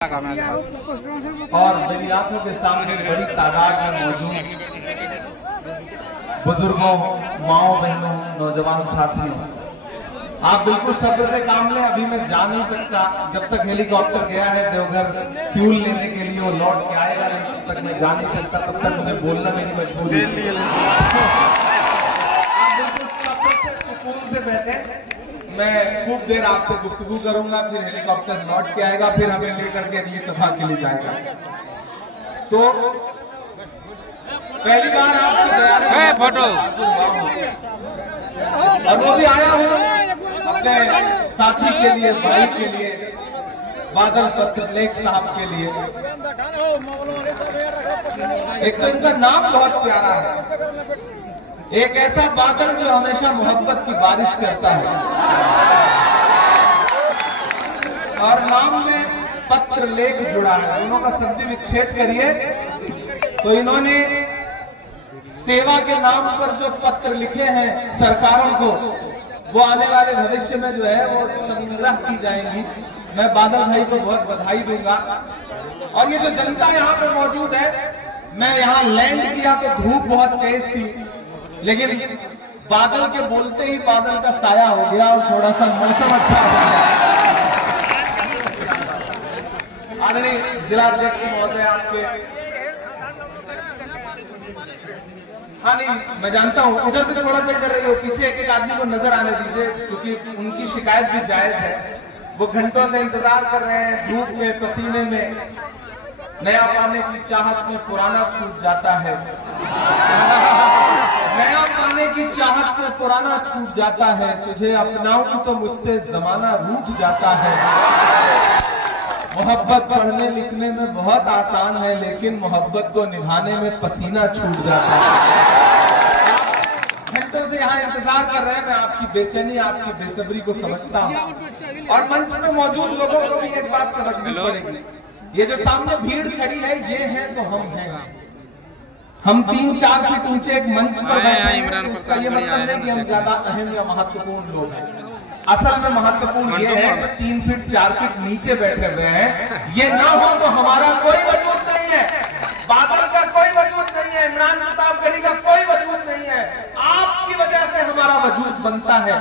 और मेरी आंखों के सामने बड़ी तादाद में मौजूद बुजुर्गों, माओ बहनों, नौजवान साथियों, आप बिल्कुल सब्र से काम लें। अभी मैं जा नहीं सकता, जब तक हेलीकॉप्टर गया है देवघर फ्यूल लेने के लिए, वो लौट के आएगा नहीं, तब तक मैं जा नहीं सकता, तब तक मुझे बोलना मेरी मजबूरी है। आप बिल्कुल सब्र से, सुकून से बैठे, मैं खूब देर आपसे गुफ्तगू करूंगा, फिर हेलीकॉप्टर लौट के आएगा, फिर हमें लेकर के अगली सभा के लिए जाएगा। तो पहली बार आपकी फोटो और वो भी आया हूँ अपने साथी के लिए, भाई के लिए, बादल पत्रलेख साहब के लिए। एक तो इनका नाम बहुत प्यारा है, एक ऐसा बादल जो हमेशा मोहब्बत की बारिश करता है, और नाम में पत्र लेख जुड़ा है। दोनों का संधि विच्छेद करिए तो इन्होंने सेवा के नाम पर जो पत्र लिखे हैं सरकारों को, वो आने वाले भविष्य में जो है वो संग्रह की जाएंगी। मैं बादल भाई को बहुत बधाई दूंगा। और ये जो जनता यहाँ पे मौजूद है, मैं यहाँ लैंड किया तो धूप बहुत तेज थी, लेकिन बादल के बोलते ही बादल का साया हो गया और थोड़ा सा मौसम अच्छा हो गया। आदरणीय जिलाध्यक्ष महोदय आपके, हाँ नहीं मैं जानता हूँ, इधर भी थोड़ा सा इधर रहिए, पीछे एक एक आदमी को नजर आने दीजिए, क्योंकि उनकी शिकायत भी जायज है। वो घंटों से इंतजार कर रहे हैं, धूप में, पसीने में। नया पाने की चाहत में पुराना छूट जाता है, नया पाने की चाहत में पुराना छूट जाता है, तुझे अपनाऊं तो मुझसे जमाना रूठ जाता है। मोहब्बत पढ़ने लिखने में बहुत आसान है, लेकिन मोहब्बत को निभाने में पसीना छूट जाता है। घंटों से यहाँ इंतजार कर रहे हैं, मैं आपकी बेचैनी, आपकी बेसब्री को समझता हूँ। और मंच में मौजूद लोगों को भी एक बात समझनी पड़ेगी, ये जो सामने भीड़ खड़ी है, ये है तो हम हैं। हम 3-4 फीट ऊंचे एक मंच पर बैठे हैं, इसका ये मतलब नहीं कि हम ज्यादा अहम या महत्वपूर्ण लोग हैं। असल में महत्वपूर्ण ये है कि 3 फीट 4 फीट नीचे बैठे हुए हैं। ये ना हो तो हमारा कोई वजूद नहीं है, बादल का कोई वजूद नहीं है, इमरान प्रतापगढ़ी का कोई वजूद नहीं है। आपकी वजह से हमारा वजूद बनता है,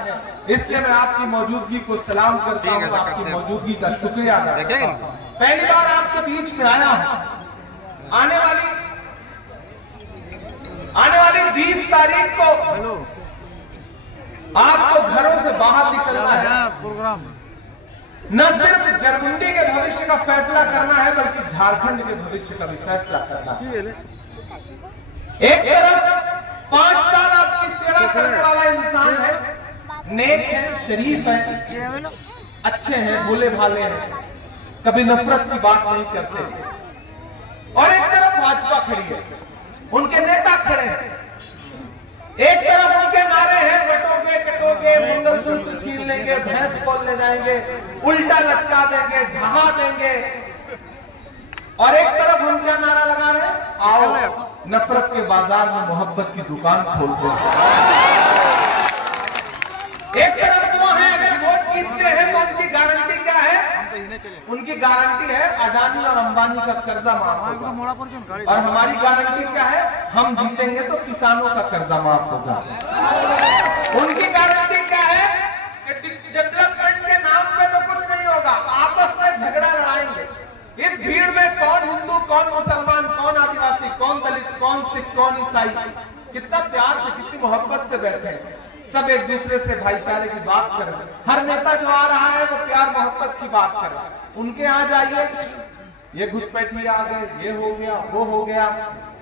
इसलिए मैं आपकी मौजूदगी को सलाम करता हूँ, आपकी मौजूदगी का शुक्रिया अदा करता हूँ। पहली बार आपके बीच में आया हूँ। आने वाली 20 तारीख को आपको घरों से बाहर निकलना है, प्रोग्राम न सिर्फ जरमुंडी के भविष्य का फैसला करना है, बल्कि झारखंड के भविष्य का भी फैसला करना है। एक तरफ 5 साल आपकी सेवा करने वाला इंसान है, नेक है, शरीफ है, अच्छे हैं, भोले भाले हैं, कभी नफरत की बात नहीं करते। और एक तरफ भाजपा खड़ी है, उनके नेता खड़े हैं। एक तरफ उनके नारे हैं, बटोगे कटोगे, मंगलसूत्र छीन लेंगे, भैंस खोल ले जाएंगे, उल्टा लटका देंगे, ढहा देंगे। और एक तरफ हम क्या नारा लगा रहे हैं, आओ नफरत के बाजार में मोहब्बत की दुकान खोलते हैं। एक तरफ वो है, अगर वो जीतते हैं तो उनकी गारंटी क्या है? उनकी गारंटी है अडानी और अंबानी का कर्जा माफ होगा, और हमारी गारंटी क्या है? हम जीतेंगे तो किसानों का कर्जा माफ होगा। उनकी गारंटी क्या है कि डेवलपमेंट के नाम पे तो कुछ नहीं होगा, आपस में झगड़ा लड़ाएंगे। इस भीड़ में कौन हिंदू, कौन मुसलमान, कौन आदिवासी, कौन दलित, कौन सिख, कौन ईसाई, कितना प्यार से, कितनी मोहब्बत से बैठे हैं, सब एक दूसरे से भाईचारे की बात करें। हर नेता जो आ रहा है वो प्यार मोहब्बत की बात करे। उनके यहाँ जाइए, ये घुसपैठी आ गए, ये हो गया, वो हो गया,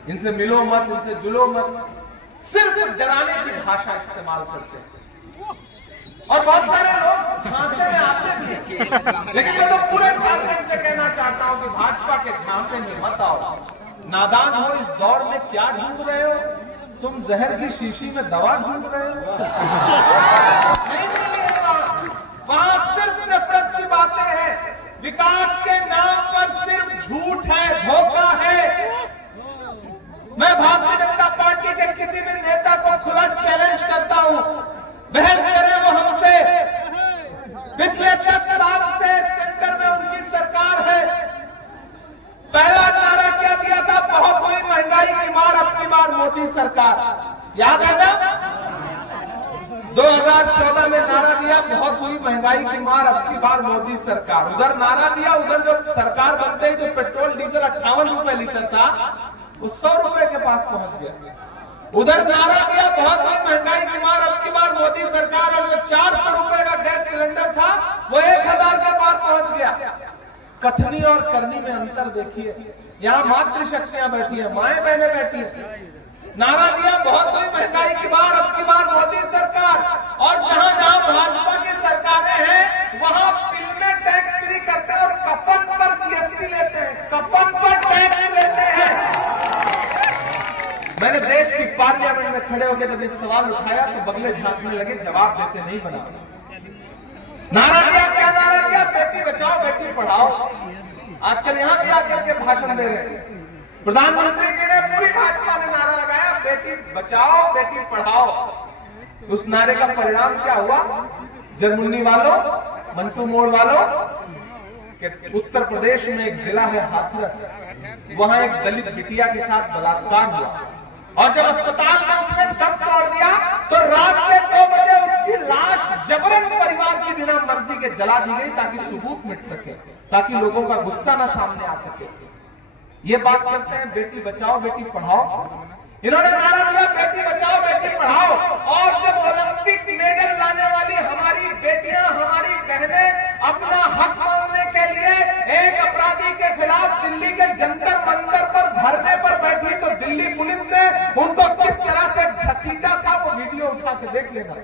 इनसे मिलो मत, इनसे जुलो मत, सिर्फ डराने की भाषा इस्तेमाल करते हैं। और बहुत सारे लोग झांसे में आते हैं, लेकिन मैं तो पूरे झारखंड से कहना चाहता हूँ कि भाजपा के झांसे में मत आओ। नादान हो, इस दौर में क्या ढूंढ रहे हो तुम? जहर की शीशी में दवा ढूंढ रहे हो? नहीं, वहां सिर्फ नफरत की बातें हैं, विकास के नाम पर सिर्फ झूठ है, धोखा है। मैं भारतीय जनता पार्टी के किसी भी नेता को खुला चैलेंज करता हूं, बहस करें वो हमसे। पिछले 10 साल से सेंटर में उनकी सरकार है, सरकार, याद है ना? 2014 में नारा दिया बहुत हुई महंगाई की मार, अब की बार मोदी सरकार। उधर नारा दिया, उधर जो सरकार बनते ही जो पेट्रोल डीजल 58 रुपए लीटर था वो 100 रुपए के पास पहुंच गया। उधर नारा दिया बहुत हुई महंगाई की मार, अब की बार मोदी सरकार, और जो 400 रुपए का गैस सिलेंडर था वो 1000 के पार पहुंच गया। कथनी और करनी में अंतर देखिए। यहाँ मातृशक्तियां बैठी है, माएं बहनें बैठी है। नारा दिया बहुत हुई महंगाई की बार, अब की बार मोदी सरकार, और जहां जहां भाजपा की सरकारें हैं वहां फिल्में टैक्स फ्री करते हैं और कफन पर जीएसटी लेते हैं, कफन पर टैक्स लेते हैं। मैंने देश की पार्लियामेंट में खड़े होकर जब ये सवाल उठाया तो बगले झांकने लगे, जवाब देते नहीं बना। नारा दिया, क्या नारा दिया? बेटी बचाओ बेटी पढ़ाओ। आजकल यहां भी आकर के भाषण दे रहे हैं प्रधानमंत्री जी ने, पूरी भाजपा ने नारा लगाया बेटी बचाओ बेटी पढ़ाओ। उस नारे का परिणाम क्या हुआ? जरमुंडी वालों, मंटू मोड़ वालों, उत्तर प्रदेश में एक जिला है हाथरस, वहां एक दलित बिटिया के साथ बलात्कार हुआ और जब अस्पताल में उसने दम तोड़ दिया तो रात के 2 बजे उसकी लाश जबरन परिवार की बिना मर्जी के जला दी गई ताकि सबूत मिट सके, ताकि लोगों का गुस्सा न सामने आ सके। ये बात करते हैं बेटी बचाओ बेटी पढ़ाओ। इन्होंने नारा दिया बेटी बचाओ बेटी पढ़ाओ, और जब ओलंपिक मेडल लाने वाली हमारी बेटियां, हमारी बहनें अपना हक मांगने के लिए एक अपराधी के खिलाफ दिल्ली के जंतर मंतर पर धरने पर बैठी तो दिल्ली पुलिस ने उनको किस तरह से घसीटा था वो वीडियो उठा के देख लेना।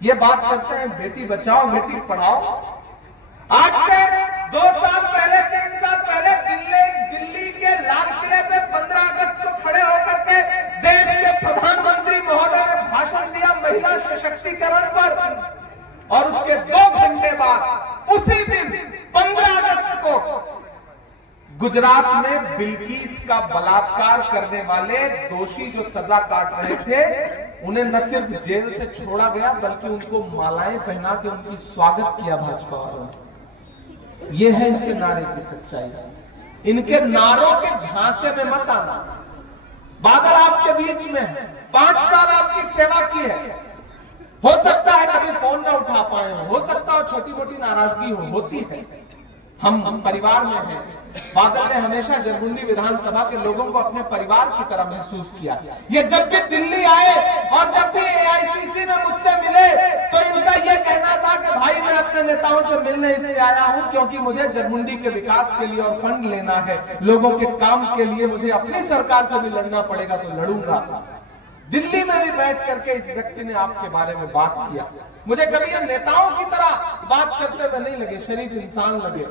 ये बात करते हैं बेटी बचाओ बेटी पढ़ाओ। आज से 2 साल पहले, 3 साल पहले दिल्ली के लाल किले पे 15 अगस्त को खड़े होकर के देश के प्रधानमंत्री महोदय ने भाषण दिया महिला सशक्तिकरण पर, और उसके 2 घंटे बाद उसी दिन 15 अगस्त को गुजरात में बिल्किस का बलात्कार करने वाले दोषी जो सजा काट रहे थे उन्हें न सिर्फ जेल से छोड़ा गया बल्कि उनको मालाएं पहना के उनकी स्वागत किया भाजपा वालों ने। ये है इनके नारे की सच्चाई। इनके नारों के झांसे में मत आना। बादल आपके बीच में है, 5 साल आपकी सेवा की है, हो सकता है कभी फोन न उठा पाए हो सकता है छोटी मोटी नाराजगी होती है, हम परिवार में हैं। बादल ने हमेशा जरमुंडी विधानसभा के लोगों को अपने परिवार की तरह महसूस किया। ये जब भी दिल्ली आए और जब भी एआईसीसी में मुझसे मिले तो इनका ये कहना था कि भाई मैं अपने नेताओं से मिलने इसलिए आया हूं क्योंकि मुझे जरमुंडी के विकास के लिए और फंड लेना है, लोगों के काम के लिए मुझे अपनी सरकार से भी लड़ना पड़ेगा तो लड़ूंगा। दिल्ली में भी बैठ करके इस व्यक्ति ने आपके बारे में बात किया। मुझे कभी ये नेताओं की तरह बात करते हुए नहीं लगे, शरीफ इंसान लगे।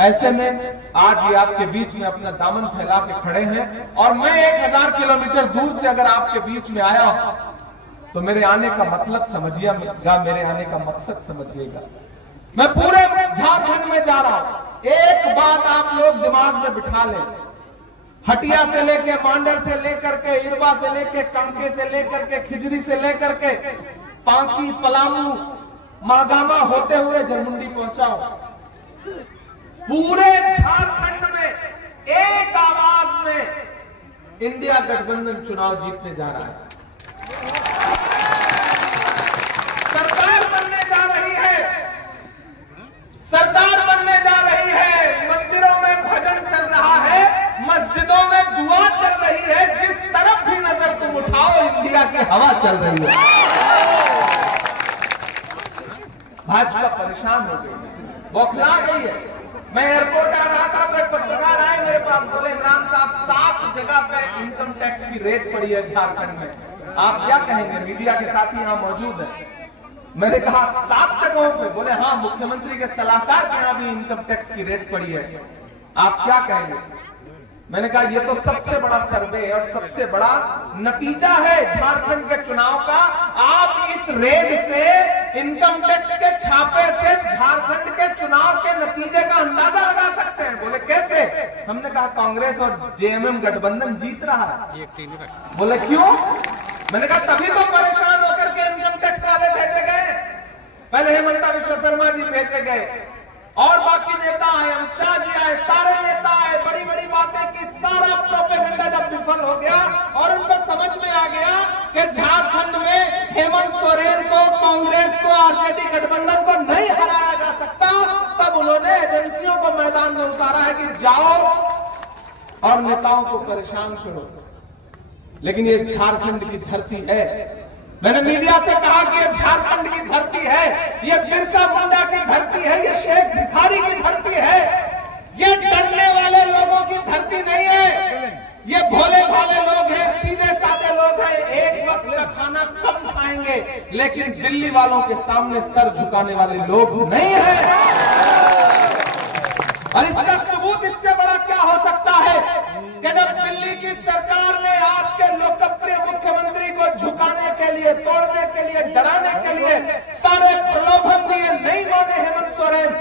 ऐसे में आज ये आपके बीच में अपना दामन फैला के खड़े हैं, और मैं 1000 किलोमीटर दूर से अगर आपके बीच में आया तो मेरे आने का मतलब समझिएगा, मेरे आने का मकसद समझिएगा। मैं पूरे झारखंड में जा रहा हूं। एक बात आप लोग दिमाग में बिठा लें, हटिया से लेके मांडर से लेकर के इरवा से लेके कांके से लेकर के खिजरी से लेकर के पांकी पलामू मागामा होते हुए जरमुंडी पहुंचाओ। पूरे झारखंड में एक आवाज में इंडिया गठबंधन चुनाव जीतने जा रहा है। सरकार बनने जा रही है, सरकार बनने जा रही है। मंदिरों में भजन चल रहा है, मस्जिदों में दुआ चल रही है। जिस तरफ भी नजर तुम उठाओ इंडिया की हवा चल रही है। भाजपा परेशान हो गई, बौखला गई है। मैं एयरपोर्ट आ रहा था तो एक पत्रकार आए मेरे पास, बोले इमरान साहब 7 जगह पे इनकम टैक्स की रेट पड़ी है झारखंड में, आप क्या कहेंगे? मीडिया के साथी यहाँ मौजूद है। मैंने कहा 7 जगहों पे? बोले हाँ, मुख्यमंत्री के सलाहकार के यहाँ भी इनकम टैक्स की रेट पड़ी है, आप क्या कहेंगे? मैंने कहा ये तो सबसे बड़ा सर्वे और सबसे बड़ा नतीजा है झारखंड के चुनाव का। आप इस रेड से, इनकम टैक्स के छापे से झारखंड के चुनाव के नतीजे का अंदाजा लगा सकते हैं। बोले कैसे? हमने कहा कांग्रेस और जेएमएम गठबंधन जीत रहा है। बोले क्यों? मैंने कहा तभी तो परेशान होकर के इनकम टैक्स वाले भेजे गए। पहले हेमंता विश्व शर्मा जी भेजे गए और बाकी नेता आए, अमित शाह जी आए, सारे नेता आए, बड़ी बड़ी बातें की, सारा प्रोपेगेंडा जब विफल साल हो गया और उनको समझ में आ गया कि झारखंड में हेमंत सोरेन को, कांग्रेस को, आरजेडी गठबंधन को नहीं हराया जा सकता, तब उन्होंने एजेंसियों को मैदान में उतारा है कि जाओ और नेताओं को परेशान करो। लेकिन ये झारखंड की धरती है। मैंने मीडिया से कहा कि ये झारखंड की धरती है, ये बिरसा मुंडा की धरती है, ये शेख भिखारी की धरती है, ये डरने वाले लोगों की धरती नहीं है। ये भोले भाले लोग हैं, सीधे साधे लोग हैं, एक वक्त का खाना कम खाएंगे, लेकिन दिल्ली वालों के सामने सर झुकाने वाले लोग नहीं है। और इसका सबूत इससे बड़ा क्या हो सकता है कि जब दिल्ली की सरकार ने आपके लोकप्रिय मुख्यमंत्री को झुकाने के लिए, तोड़ने के लिए, डराने के लिए सारे प्रलोभन दिए, नहीं माने हेमंत सोरेन,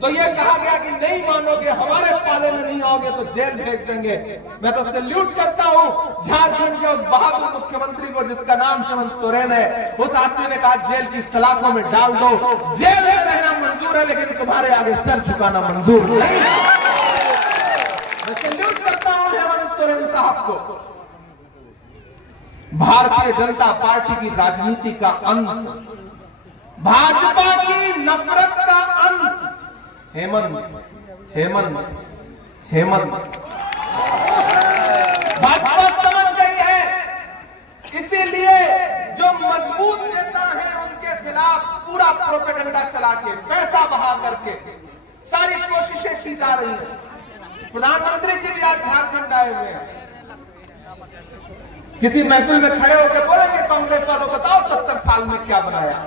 तो ये कहा गया कि नहीं मानोगे, हमारे पाले में नहीं आओगे तो जेल भेज देंगे। मैं तो सैल्यूट करता हूं झारखंड के उस बहादुर मुख्यमंत्री को जिसका नाम हेमंत सोरेन है। उस आदमी ने कहा जेल की सलाखों में डाल दो, जेल में रहना मंजूर है, लेकिन तुम्हारे आगे सर झुकाना मंजूर नहीं है। मैं सैल्यूट करता हूं हेमंत सोरेन साहब को। भारतीय जनता पार्टी की राजनीति का अंत, भाजपा की नफरत का अंत हेमंत, हेमंत, हेमंत। भाजपा समझ गई है, इसीलिए जो मजबूत नेता हैं उनके खिलाफ पूरा प्रोपेगेंडा चला के, पैसा बहा करके सारी कोशिशें की जा रही हैं। प्रधानमंत्री जी भी आज झारखंड आए हुए हैं। किसी महफिल में खड़े होकर बोलेंगे कांग्रेस वालों बताओ 70 साल में क्या बनाया।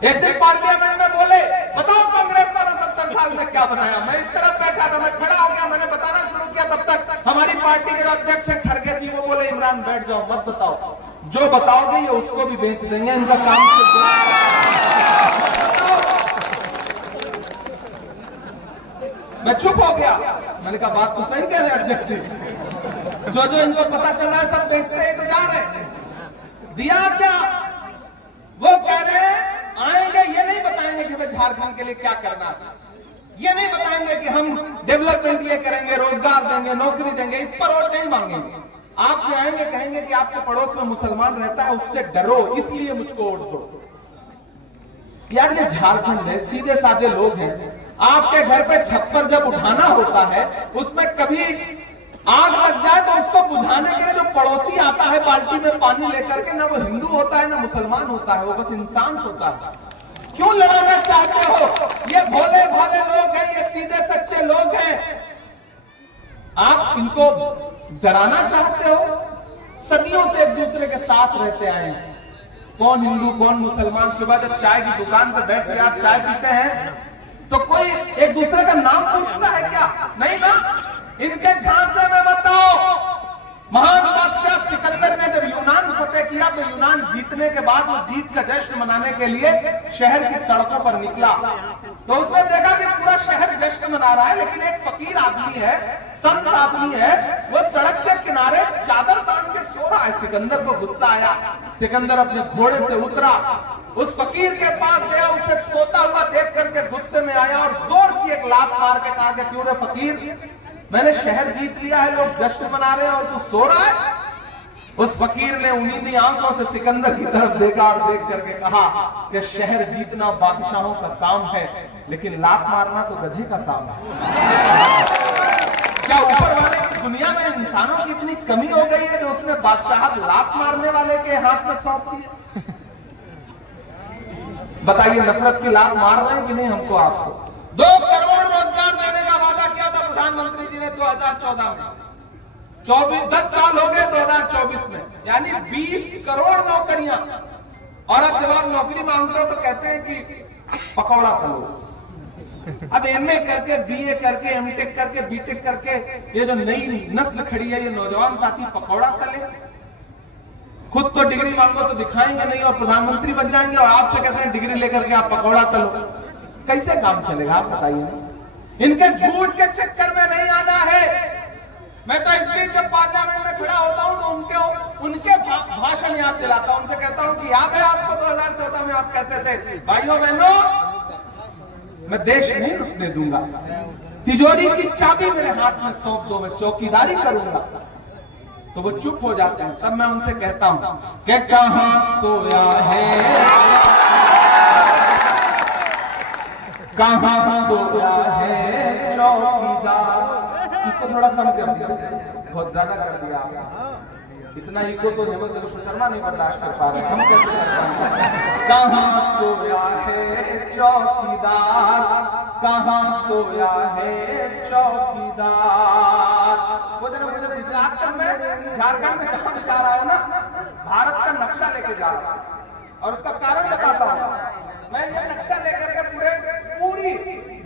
एक दिन पार्लियामेंट में बोले बताओ कांग्रेस वालों 70 साल में क्या बनाया। मैं इस तरफ बैठा था, मैं खड़ा हो गया, मैंने बताना शुरू किया, तब तक हमारी पार्टी के जो अध्यक्ष है खड़गे थी, वो बोले इमरान बैठ जाओ, मत बताओ, जो बताओगे ये उसको भी बेच देंगे, इनका काम मैं चुप हो गया। मैंने कहा बात तो सही कह रहे अध्यक्ष जी, जो जो इनको पता चल रहा है सब बेचते हैं तो जा रहे। दिया क्या, वो कह रहे हैं आएंगे, ये नहीं बताएंगे कि हमें झारखंड के लिए क्या करना है, ये नहीं बताएंगे कि हम डेवलपमेंट ये करेंगे, रोजगार देंगे, नौकरी देंगे, इस पर वोट नहीं मांगेंगे। आपसे आएंगे, कहेंगे कि आपके पड़ोस में मुसलमान रहता है, उससे डरो, इसलिए मुझको वोट दो। यार ये झारखंड है, सीधे साधे लोग हैं। आपके घर पे छप्पर जब उठाना होता है, उसमें कभी आग लग जाए तो उसको बुझाने के लिए जो पड़ोसी आता है बाल्टी में पानी लेकर के, ना वो हिंदू होता है ना मुसलमान होता है, वो बस इंसान होता है। क्यों लड़ाना चाहते हो? ये भोले भाले लोग हैं, ये सीधे सच्चे लोग हैं, आप इनको डराना चाहते हो? सदियों से एक दूसरे के साथ रहते आए हैं, कौन हिंदू कौन मुसलमान। सुबह जब चाय की दुकान पर बैठ के आप चाय पीते हैं तो कोई एक दूसरे का नाम पूछता है क्या? नहीं ना। इनके झांसे में बताओ, महान बादशाह सिकंदर ने जब यूनान फतेह किया तो यूनान जीतने के बाद वो जीत का जश्न मनाने के लिए शहर की सड़कों पर निकला, तो उसने देखा कि पूरा शहर जश्न मना रहा है, लेकिन एक फकीर आदमी है, संत आदमी है, वो सड़क के किनारे चादर तान के सो रहा है। सिकंदर को गुस्सा आया, सिकंदर अपने घोड़े से उतरा, उस फकीर के पास गया, उसे सोता हुआ देख करके गुस्से में आया और जोर की एक लात मार के कहा कि क्यों रे फकीर, मैंने शहर जीत लिया है, लोग जश्न मना रहे हैं और तू सो रहा है। उस फकीर ने उम्मीदी आंखों से सिकंदर की तरफ देखा और देख करके कहा कि शहर जीतना बादशाहों का काम है, लेकिन लात मारना तो गधे का काम है। क्या ऊपर वाले की दुनिया में इंसानों की इतनी कमी हो गई है जो उसने बादशाह लात मारने वाले के हाथ में सौंप दी? बताइए, नफरत की लात मार रहे हैं कि नहीं हमको आपको? 2 करोड़ रोजगार देने का वादा किया था प्रधानमंत्री जी ने 2014 में, 10 साल हो गए 2024 में, यानी 20 करोड़ नौकरियां। और अब जब आप नौकरी मांगते हो तो कहते हैं कि पकौड़ा तलो। अब एमए करके, बीए करके, एमटेक करके, बीटेक करके ये जो नई नस्ल खड़ी है, ये नौजवान साथी पकौड़ा तले। खुद तो डिग्री मांगो तो दिखाएंगे नहीं और प्रधानमंत्री बन जाएंगे, और आपसे कहते हैं डिग्री लेकर के आप पकौड़ा तलो। कैसे काम चलेगा आप बताइए। इनके झूठ के चक्कर में नहीं आना है। मैं तो इस बीच जब पार्लियामेंट में खड़ा होता हूं तो उनके भाषण याद दिलाता हूं, उनसे कहता हूं कि याद है आपको 2014 में आप कहते थे भाइयों बहनों मैं देश नहीं रुकने दूंगा, तिजोरी की चाबी मेरे हाथ में सौंप दो, मैं चौकीदारी करूंगा। तो वो चुप हो जाते हैं। तब मैं उनसे कहता हूं कि कहां सोया है, कहां सोया है चौकीदार। इसको थोड़ा कम कर दिया, बहुत ज्यादा कर दिया। इतना इको तो हेमंत विश्व शर्मा नहीं बर्दाश्त कर पा रहे, हम कैसे कर पाएंगे। कहां सोया है चौकीदार, कहां सोया है चौकीदार। वो जरा मुझे गुजरात का, मैं झारखंड में जहां भी जा रहा हूं ना, भारत का नक्शा लेके जा रहा हूं और उसका कारण बताता हूं। मैं ये नक्शा लेकर के पूरी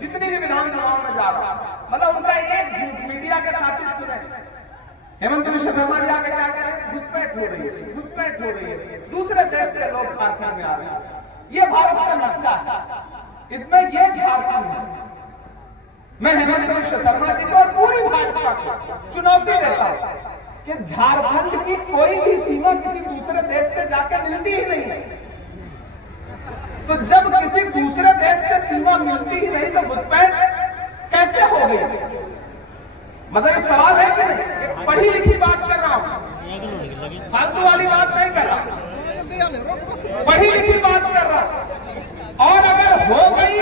जितनी भी विधानसभाओं में जा रहा हूं, मतलब उनका एक झूठ मीडिया के साथी सुने, हेमंत विश्व शर्मा जी आगे क्या करें, घुसपैठ हो रही है, घुसपैठ हो रही है, दूसरे देश से लोग झारखंड में आ रहे हैं। ये भारत का नक्शा है, इसमें ये झारखंड है। मैं हेमंत विश्व शर्मा जी को और पूरी भाजपा को चुनौती देता हूं कि झारखंड की कोई भी सीमा किसी दूसरे देश से जाकर मिलती ही नहीं है। तो जब किसी दूसरे देश से सीमा मिलती ही नहीं तो घुसपैठ कैसे हो गई? मतलब ये सवाल है कि नहीं? एक पढ़ी लिखी बात कर रहा हूं, फालतू वाली बात नहीं कर रहा, पढ़ी लिखी बात कर रहा हूं। और अगर हो गई,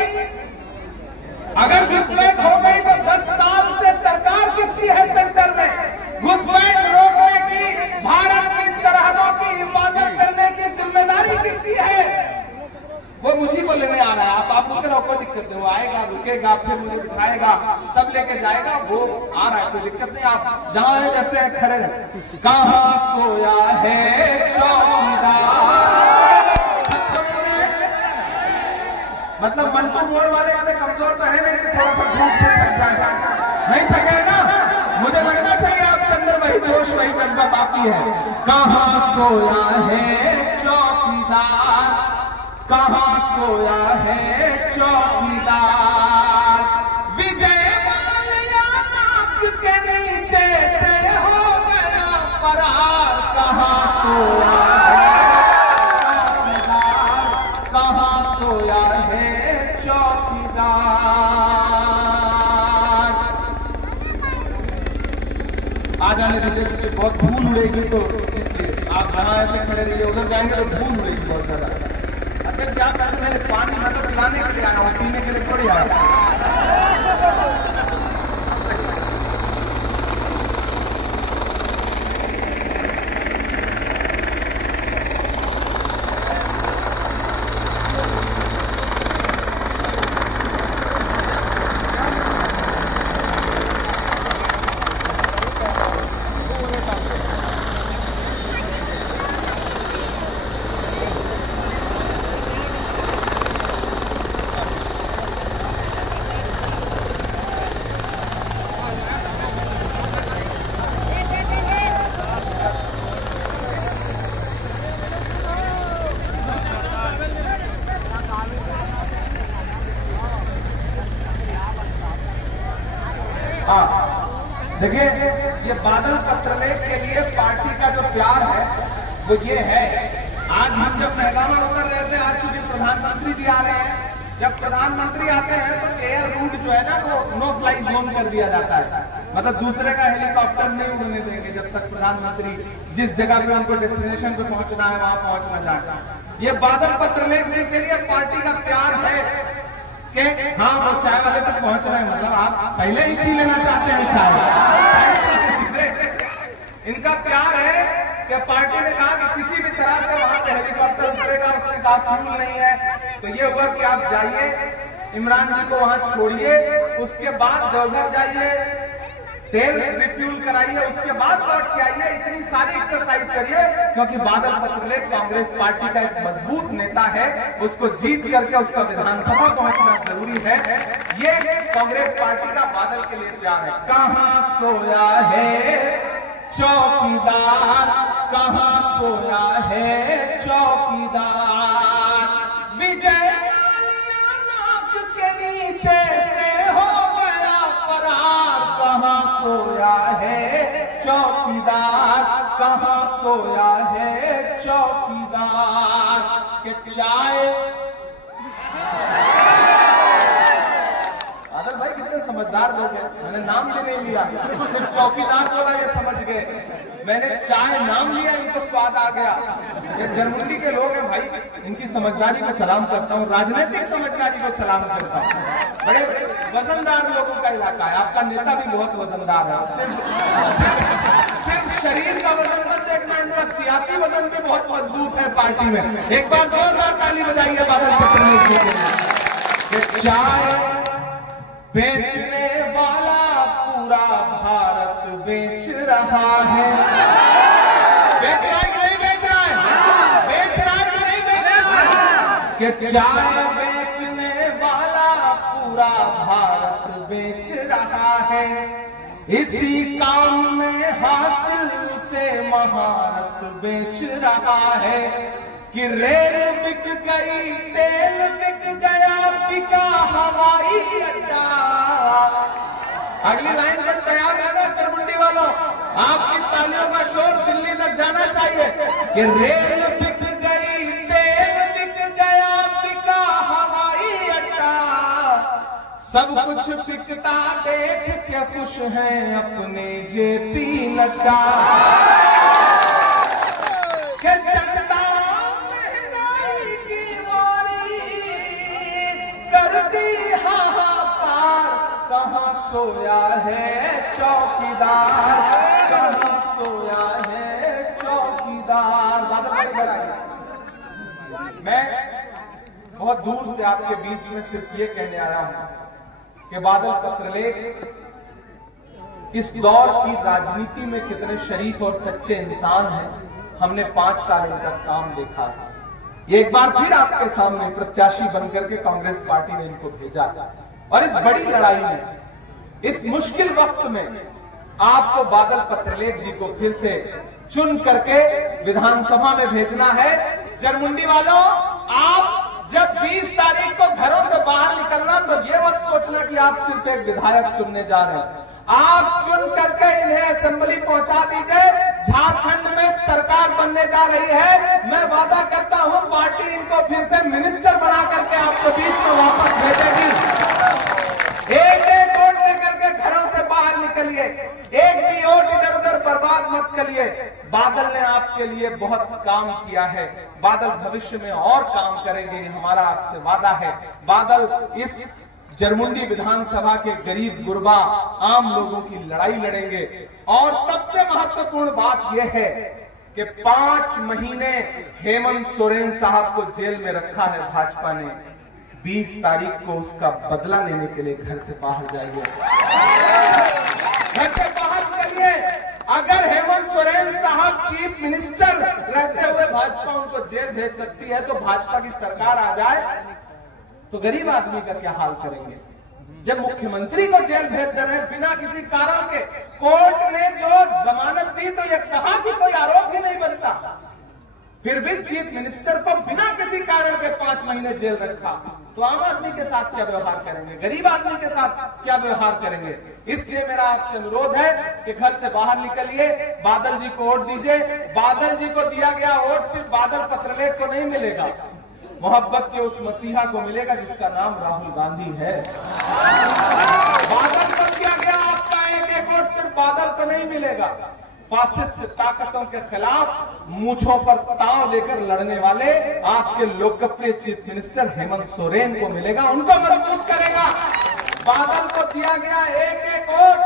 अगर घुसपैठ हो गई तो 10 साल से सरकार किसकी है सेंटर में? घुसपैठ रोकने की, भारत की सरहदों की हिफाजत करने की जिम्मेदारी किसकी है? वो मुझी को लेने आ रहा है। आप रुके रहो, कोई दिक्कत नहीं, वो आएगा, रुकेगा, फिर मुझे बिठाएगा, तब लेके जाएगा। वो आ रहा है, कोई दिक्कत नहीं, आप जहां है जैसे खड़े रहे। कहां सोया है चौकीदार, मतलब मंटू मोड़ वाले इतने कमजोर तो है नहीं कि थोड़ा सा धूप से थक जाएगा, नहीं थके ना। मुझे लगना चाहिए आपके अंदर वही जोश, वही जज्बा बाकी है। कहां सोया है चौकीदार, कहां सोया है चौकीदार। विजय माल्या नाक के नीचे से हो गया फरार। कहां सोया है चौकीदार, कहां सोया है चौकीदार। आ जाने दीजिए, क्योंकि बहुत धूल उड़ेगी, तो इसलिए आप जहां ऐसे खड़े रहिए, उधर जाएंगे तो धूल उड़ेगी बहुत ज्यादा। क्या करते हैं, पानी मतलब पिलाने के लिए आया हूं, पीने के लिए थोड़ी आया। देखिए, ये बादल पत्रलेख के लिए पार्टी का जो प्यार है वो ये है। आज हम जब महगामा उतर रहे थे, आज चूंकि प्रधानमंत्री जी आ रहे हैं, जब प्रधानमंत्री आते हैं तो एयर रूट जो है ना वो नो फ्लाई जोन कर दिया जाता है। मतलब दूसरे का हेलीकॉप्टर नहीं उड़ने देंगे जब तक प्रधानमंत्री जिस जगह पे उनको डेस्टिनेशन पे पहुंचना है वहां पहुंच न जाए। ये बादल पत्रलेख के लिए पार्टी का प्यार है कि हाँ वो चाय वाले तक पहुंच रहे हैं, मतलब आप पहले ही पी लेना चाहते हैं चाय। इनका प्यार है कि पार्टी ने कहा कि किसी भी तरह से वहां पे हेलीकॉप्टर उतरेगा, उसने कहा फ्यूल नहीं है, तो ये हुआ कि आप जाइए, इमरान जी को वहां छोड़िए, उसके बाद देवघर जाइए, तेल रिफ्यूल कराइए, उसके बाद लौट के आइए। इतनी सारी एक्सरसाइज करिए, क्योंकि बादल पत्रलेख कांग्रेस पार्टी का एक मजबूत नेता है, उसको जीत करके उसका विधानसभा पहुंचना जरूरी है। ये कांग्रेस पार्टी का बादल के लिए प्यार है। कहां सोया है चौकीदार, कहां सोया है चौकीदार। विजय माल्या नाक के नीचे से हो गया फरार। कहां सोया है चौकीदार, कहां सोया है चौकीदार। के चाय, आदर भाई कितने समझ समझदार लोग हैं, मैंने नाम भी नहीं लिया, सिर्फ चौकीदार बोला ये समझ गए। मैंने चाय नाम लिया, इनको स्वाद आ गया। ये जरमुंडी के लोग हैं भाई, इनकी समझदारी को सलाम करता हूँ, राजनीतिक समझदारी को सलाम करता हूँ। बड़े वजनदार लोगों का इलाका है, आपका नेता भी बहुत वजनदार है। सिर्फ शरीर का वजन मत देखना, इनका सियासी वजन भी बहुत मजबूत है पार्टी में। एक बार जोरदार ताली बजाइए बादल पत्रलेख जी के लिए। चाय बेचने वाला पूरा भारत बेच रहा है। बेच रहा है कि नहीं बेच रहा है? बेच रहा है कि नहीं बेच रहा है? कि चाय बेचने वाला पूरा भारत बेच रहा है। इसी काम में हासिल से महारत बेच रहा है। कि रेल बिक गई, तेल बिक गया, बिका हवाई अड्डा। अगली लाइन पर तैयार रहना जरमुंडी वालों, आपकी तालियों का शोर दिल्ली तक जाना चाहिए। कि रेल बिक गई, तेल बिक गया, बिका हवाई अड्डा। सब कुछ बिकता देख के खुश हैं अपने जेपी नड्डा। सोया है चौकीदार, कहाँ सोया है चौकीदार। बादल भाई इधर आइए। मैं बहुत दूर से आपके बीच में सिर्फ ये कहने आया हूं कि बादल पत्रलेख इस दौर की राजनीति में कितने शरीफ और सच्चे इंसान हैं। हमने 5 साल इनका काम देखा है। ये एक बार फिर आपके सामने प्रत्याशी बनकर के कांग्रेस पार्टी ने इनको भेजा और इस बड़ी लड़ाई में, इस मुश्किल वक्त में आपको बादल पत्रलेख जी को फिर से चुन करके विधानसभा में भेजना है। जरमुंडी वालों, आप जब 20 तारीख को घरों से बाहर निकलना तो ये मत सोचना कि आप सिर्फ एक विधायक चुनने जा रहे हैं। आप चुन करके इन्हें असेंबली पहुंचा दीजिए। झारखंड में सरकार बनने जा रही है। मैं वादा करता हूं पार्टी इनको फिर से मिनिस्टर बना करके आपको बीच में वापस भेजेगी। एक एक वोट लेकर के घरों से बाहर निकलिए, एक भी वोट इधर उधर बर्बाद मत करिए। बादल ने आपके लिए बहुत काम किया है, बादल भविष्य में और काम करेंगे, हमारा आपसे वादा है। बादल इस जरमुंडी विधानसभा के गरीब गुरबा आम लोगों की लड़ाई लड़ेंगे। और सबसे महत्वपूर्ण बात यह है कि 5 महीने हेमंत सोरेन साहब को जेल में रखा है भाजपा ने। 20 तारीख को उसका बदला लेने के लिए घर से बाहर जाइए, घर से बाहर निकलिए। अगर हेमंत सोरेन साहब चीफ मिनिस्टर रहते हुए भाजपा उनको जेल भेज सकती है, तो भाजपा की सरकार आ जाए तो गरीब आदमी का क्या हाल करेंगे। जब मुख्यमंत्री को जेल भेज दे रहे हैं बिना किसी कारण के, कोर्ट ने जो जमानत दी तो यह कहा कि कोई आरोप ही नहीं बनता, फिर भी चीफ मिनिस्टर को बिना किसी कारण के 5 महीने जेल रखा, तो आम आदमी के साथ क्या व्यवहार करेंगे, गरीब आदमी के साथ क्या व्यवहार करेंगे। इसलिए मेरा आपसे अनुरोध है कि घर से बाहर निकलिए, बादल जी को वोट दीजिए। बादल जी को दिया गया वोट सिर्फ बादल पत्रलेख को नहीं मिलेगा, मोहब्बत के उस मसीहा को मिलेगा जिसका नाम राहुल गांधी है। बादल को दिया गया आपका एक एक वोट सिर्फ बादल को नहीं मिलेगा, फासिस्ट ताकतों के खिलाफ मूंछों पर ताव लेकर लड़ने वाले आपके लोकप्रिय चीफ मिनिस्टर हेमंत सोरेन को मिलेगा, उनको मजबूत करेगा। बादल को दिया गया एक एक वोट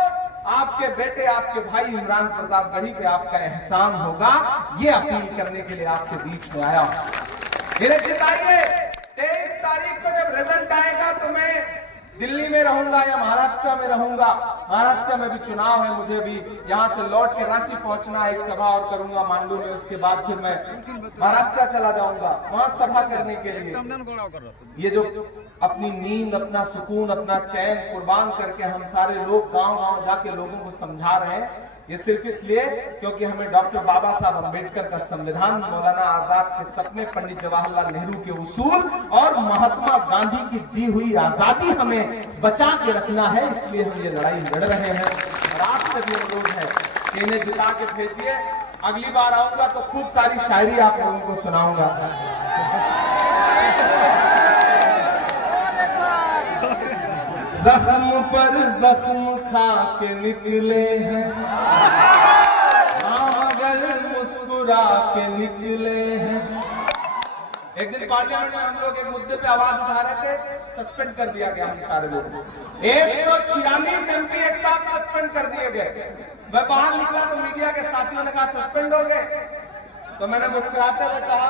आपके बेटे, आपके भाई इमरान प्रतापगढ़ी पे आपका एहसान होगा। ये अपील करने के लिए आपके बीच में आया हूं। इन्हें जिताइए। 23 तारीख को जब रिजल्ट आएगा तो मैं दिल्ली में रहूंगा या महाराष्ट्र में रहूंगा। महाराष्ट्र में भी चुनाव है, मुझे भी यहाँ से लौट के रांची पहुंचना, एक सभा और करूंगा मांडू में, उसके बाद फिर मैं महाराष्ट्र चला जाऊंगा वहां सभा करने के लिए। ये जो अपनी नींद, अपना सुकून, अपना चैन कुर्बान करके हम सारे लोग गांव-गांव जाके लोगों को समझा रहे हैं, ये सिर्फ इसलिए क्योंकि हमें डॉक्टर बाबा साहब अम्बेडकर का संविधान, मौलाना आजाद के सपने, पंडित जवाहरलाल नेहरू के उसूल और महात्मा गांधी की दी हुई आजादी हमें बचा के रखना है। इसलिए हम ये लड़ाई लड़ रहे हैं और आपसे भी अनुरोध है कि इन्हें जिता के भेजिए। अगली बार आऊंगा तो खूब सारी शायरी आप लोगों को सुनाऊंगा। जख्म पर जख्म खा के निकले हैं, हाँ मगर मुस्कुरा के निकले हैं। एक दिन पार्लियामेंट में हम लोग एक मुद्दे पे आवाज उठा रहे थे, सस्पेंड कर दिया गया हम सारे लोग। 146 MP एक साथ सस्पेंड कर दिए गए। मैं बाहर निकला तो मीडिया के साथियों ने कहा सस्पेंड हो गए, तो मैंने मुस्कुराते हुए कहा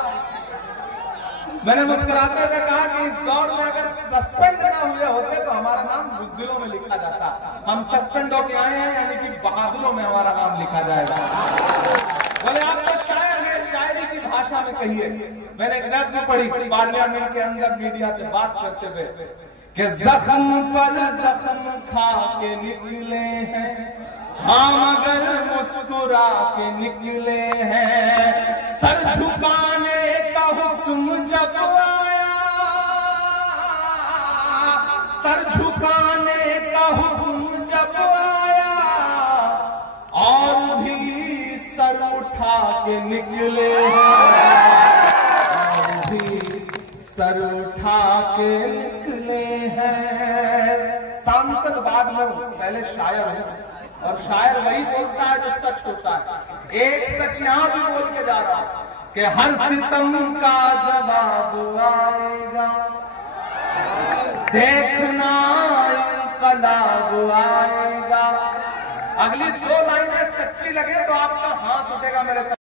कि इस दौर में अगर सस्पेंड ना हुए होते तो हमारा नाम बुज़दिलों में लिखा जाता। हम सस्पेंड होके आए हैं, यानी कि बहादुरों में हमारा नाम लिखा जाएगा। बोले आप तो शायर हैं, शायरी की भाषा में कहिए। मैंने एक नज़्म पढ़ी पार्लियामेंट के अंदर मीडिया से बात करते हुए कि जख्म पर जख्म खा के निकले हैं, हाँ मगर मुस्कुरा के निकले हैं। सर झुकाने का हुक्म जब आया, सर झुकाने का हुक्म जब आया, और भी सर उठा के निकले हैं, और भी सर उठा के निकले हैं। सांसद बाद में पहले शायर हूं, और शायर वही बोलता है जो सच होता है। एक सच यहां भी बोल के जा रहा है कि हर सितम का जवाब आएगा, देखना इंकलाब आएगा। अगली 2 लाइनें सच्ची लगे तो आपका हाथ उठेगा मेरे साथ।